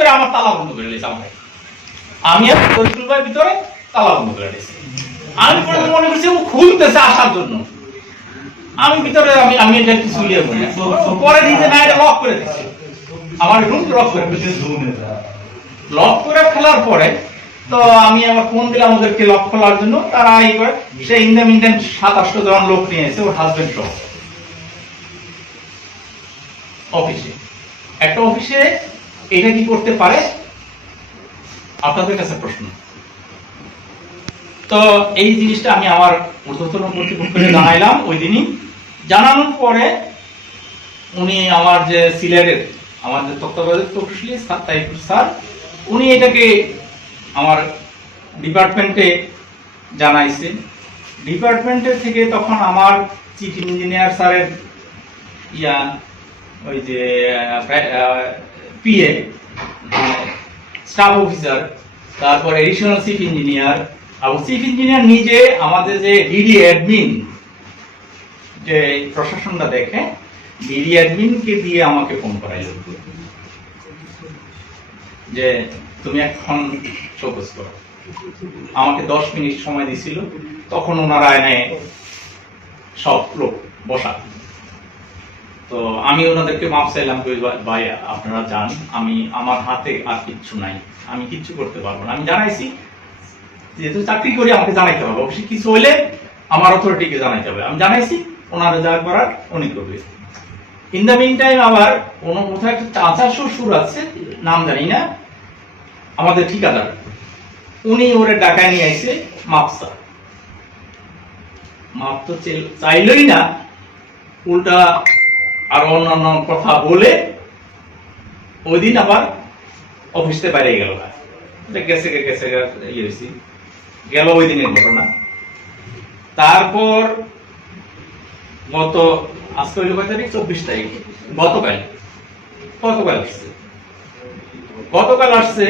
করে আমার তালা বন্ধ করে দিয়েছে। আমি আর শরীফুল ভাই ভিতরে তালা বন্ধ করে দিয়েছি। আমি মনে করছি ও খুলতেছে আসার জন্য, আমি ভিতরে আমি এটা কিছু ইয়ে করি পরে দিয়েছে না, এটা লক করে দিচ্ছে, আমার রুম লক করে লক করে ফেলার পরে তো আমি আবার ফোন দিলাম ওদেরকে লক খোলার জন্য, তারা এই করে সে ইন দ্য মিন টাইম 27টা জন লোক নিয়ে এসে ওর হাজবেন্ড সহ অফিসে। একটা অফিসে এটা কি করতে পারে আপনাদের কাছে প্রশ্ন। তো এই জিনিসটা আমি আমার ঊর্ধ্বতন কর্তৃপক্ষকে জানাইলাম ওই দিনই। জানানোর পরে উনি আমার যে সিলেটের আমাদের তত্ত্বাবধায়ক প্রকৌশলী স্যার উনি এটাকে আমার ডিপার্টমেন্টে জানাইছে। ডিপার্টমেন্টের থেকে তখন আমার চিফ ইঞ্জিনিয়ার স্যারের ওই যে পিএ স্টাফ অফিসার, তারপর এডিশনাল চিফ ইঞ্জিনিয়ার এবং চিফ ইঞ্জিনিয়ার নিজে আমাদের যে ডিডি অ্যাডমিন যে প্রশাসনটা দেখে ডিডি অ্যাডমিনকে দিয়ে আমাকে ফোন করাইল যে তুমি এখন শোকজ করো। আমাকে 10 মিনিট সময় দিছিল, তখন ওনারা এনে সব লোক বসা। তো আমি ওনাদেরকে মাপ চাইলাম, ভাই আপনারা যান, আমি আমার হাতে আর কিচ্ছু নাই, আমি কিচ্ছু করতে পারবো না। আমি জানাইছি যেহেতু চাকরি করি আমাকে জানাইতে হবে, অবশ্যই কিছু হইলে আমার অথরিটিকে জানাইতে হবে। আমি জানাইছি, ওনারা যা করার উনি করবে। ইন দ্য মিন টাইম আবার কোথাও একটা চাচা শ্বশুর আছে, নাম জানি না, আমাদের ঠিকাদার, উনি ওরে ডাকায় নিয়ে আইছে মাপসা। মাপ তো চাইলই না, উল্টা আর অন্যান্য কথা বলে ওই দিন আবার অফিসে বাইরে গেল না, গেছে ইয়ে হয়েছি গেল ওই দিনের ঘটনা। তারপর গত আজকে হইল কয় তারিখ, 24 তারিখ, গতকাল আসছে